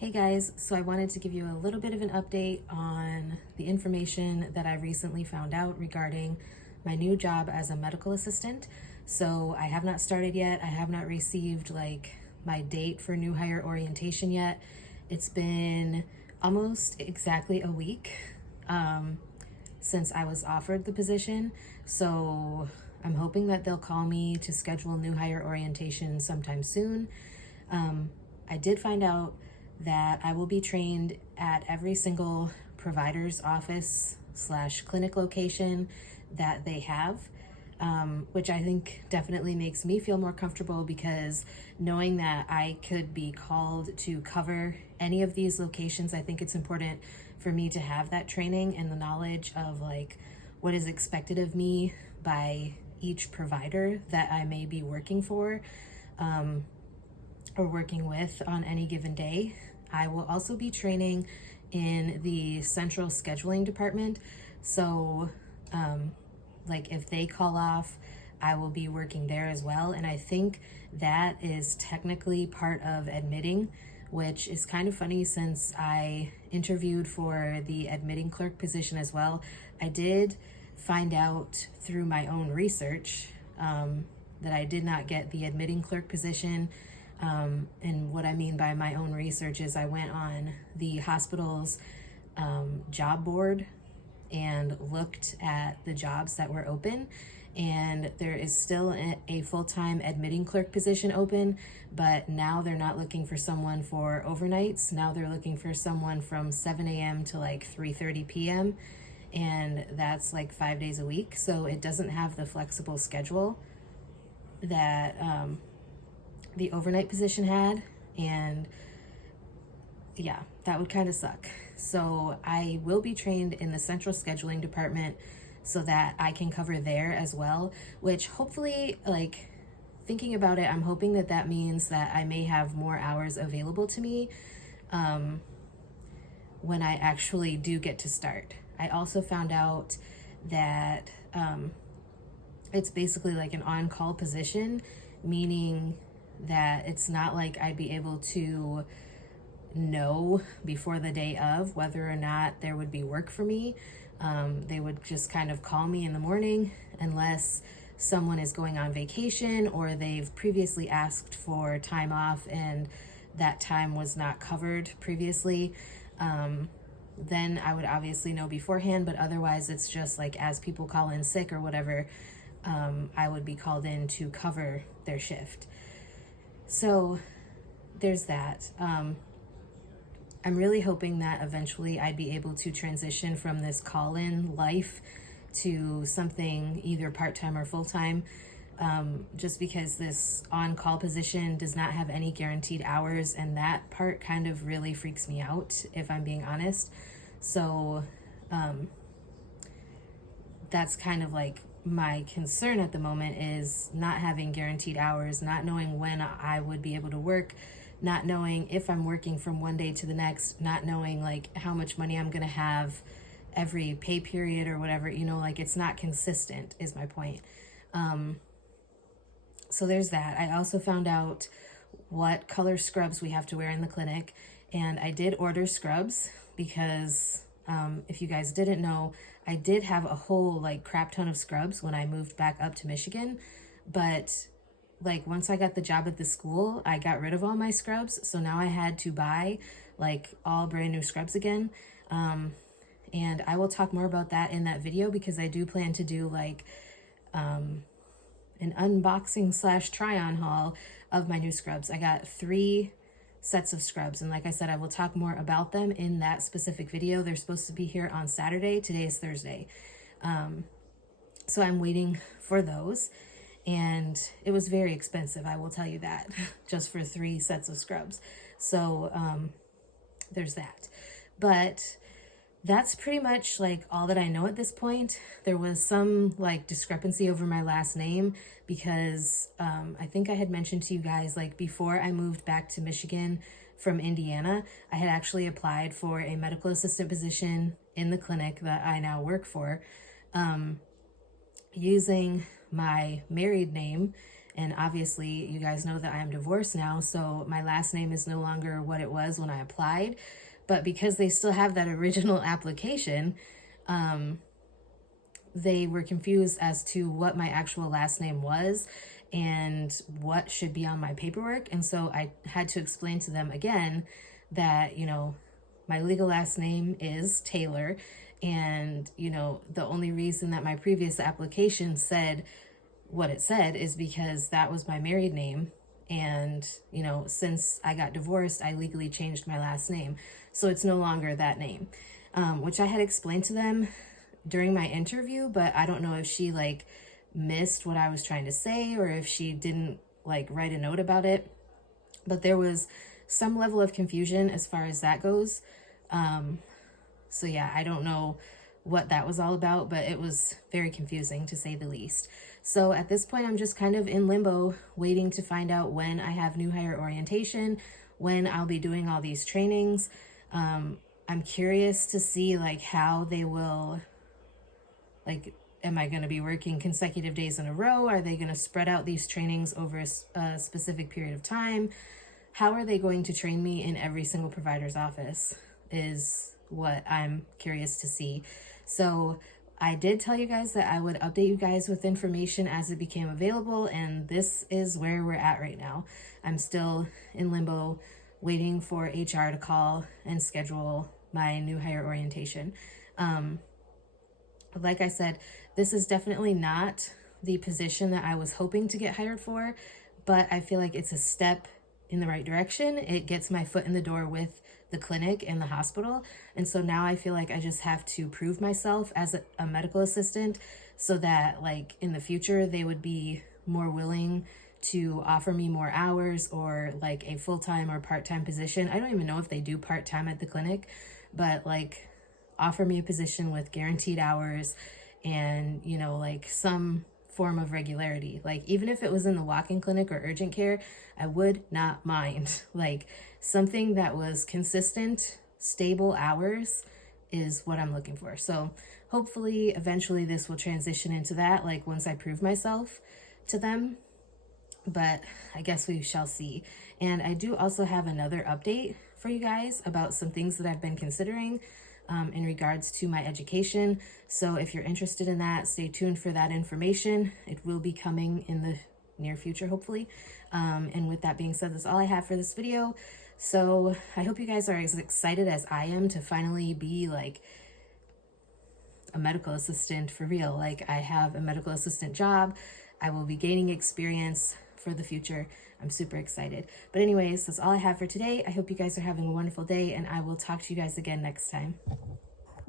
Hey guys, so I wanted to give you a little bit of an update on the information that I recently found out regarding my new job as a medical assistant. So I have not started yet. I have not received my date for new hire orientation yet. It's been almost exactly a week since I was offered the position. So I'm hoping that they'll call me to schedule new hire orientation sometime soon. I did find out that I will be trained at every single provider's office / clinic location that they have, which I think definitely makes me feel more comfortable, because knowing that I could be called to cover any of these locations, I think it's important for me to have that training and the knowledge of what is expected of me by each provider that I may be working for. Or working with on any given day. I will also be training in the central scheduling department. So if they call off, I will be working there as well. And I think that is technically part of admitting, which is kind of funny since I interviewed for the admitting clerk position as well. I did find out through my own research that I did not get the admitting clerk position. And what I mean by my own research is I went on the hospital's job board and looked at the jobs that were open, and there is still a full-time admitting clerk position open, but now they're not looking for someone for overnights. Now they're looking for someone from 7 a.m. to 3:30 p.m. and that's 5 days a week. So it doesn't have the flexible schedule that the overnight position had, and yeah, that would kind of suck. So I will be trained in the central scheduling department so that I can cover there as well, which hopefully, thinking about it, I'm hoping that that means that I may have more hours available to me when I actually do get to start. I also found out that it's basically like an on-call position, meaning that it's not like I'd be able to know before the day of whether or not there would be work for me. They would just kind of call me in the morning unless someone is going on vacation or they've previously asked for time off and that time was not covered previously. Then I would obviously know beforehand, but otherwise it's just as people call in sick or whatever, I would be called in to cover their shift. So there's that. I'm really hoping that eventually I'd be able to transition from this call-in life to something either part-time or full-time, just because this on-call position does not have any guaranteed hours, and that part kind of really freaks me out, if I'm being honest. So that's kind of my concern at the moment, is not having guaranteed hours, not knowing when I would be able to work, not knowing if I'm working from one day to the next, not knowing how much money I'm gonna have every pay period or whatever, it's not consistent is my point. So there's that. I also found out what color scrubs we have to wear in the clinic, and I did order scrubs because if you guys didn't know, I did have a whole crap ton of scrubs when I moved back up to Michigan, but once I got the job at the school, I got rid of all my scrubs, so now I had to buy all brand new scrubs again. And I will talk more about that in that video, because I do plan to do an unboxing / try-on haul of my new scrubs. I got 3 sets of scrubs, and like I said, I will talk more about them in that specific video. They're supposed to be here on Saturday. Today is Thursday. So I'm waiting for those, and it was very expensive, I will tell you that, just for 3 sets of scrubs. So there's that. But that's pretty much all that I know at this point. There was some discrepancy over my last name, because I think I had mentioned to you guys before I moved back to Michigan from Indiana, I had actually applied for a medical assistant position in the clinic that I now work for, using my married name And obviously, you guys know that I am divorced now, so my last name is no longer what it was when I applied. But because they still have that original application, they were confused as to what my actual last name was and what should be on my paperwork. And so I had to explain to them again that, you know, my legal last name is Taylor. And, you know, the only reason that my previous application said what it said is because that was my married name. And, you know, since I got divorced, I legally changed my last name. So it's no longer that name, which I had explained to them during my interview, but I don't know if she like missed what I was trying to say or if she didn't like write a note about it. But there was some level of confusion as far as that goes. So yeah, I don't know what that was all about, but it was very confusing to say the least. So at this point, I'm just kind of in limbo, waiting to find out when I have new hire orientation, when I'll be doing all these trainings. I'm curious to see like how they will, like, am I going to be working consecutive days in a row? Are they going to spread out these trainings over a specific period of time? How are they going to train me in every single provider's office is what I'm curious to see. So I did tell you guys that I would update you guys with information as it became available, and this is where we're at right now. I'm still in limbo, waiting for HR to call and schedule my new hire orientation. Like I said, this is definitely not the position that I was hoping to get hired for, but I feel like it's a step in the right direction. It gets my foot in the door with the clinic and the hospital. And so now I feel like I just have to prove myself as a medical assistant so that like in the future, they would be more willing to offer me more hours or like a full-time or part-time position. I don't even know if they do part-time at the clinic, but like offer me a position with guaranteed hours and, you know, like some form of regularity. Like even if it was in the walk-in clinic or urgent care, I would not mind. Like something that was consistent, stable hours is what I'm looking for. So hopefully eventually this will transition into that, like once I prove myself to them. But I guess we shall see. And I do also have another update for you guys about some things that I've been considering in regards to my education. So if you're interested in that, stay tuned for that information. It will be coming in the near future, hopefully. And with that being said, that's all I have for this video. So I hope you guys are as excited as I am to finally be like a medical assistant for real. Like I have a medical assistant job. I will be gaining experience for the future. I'm super excited. But anyways, that's all I have for today. I hope you guys are having a wonderful day, and I will talk to you guys again next time.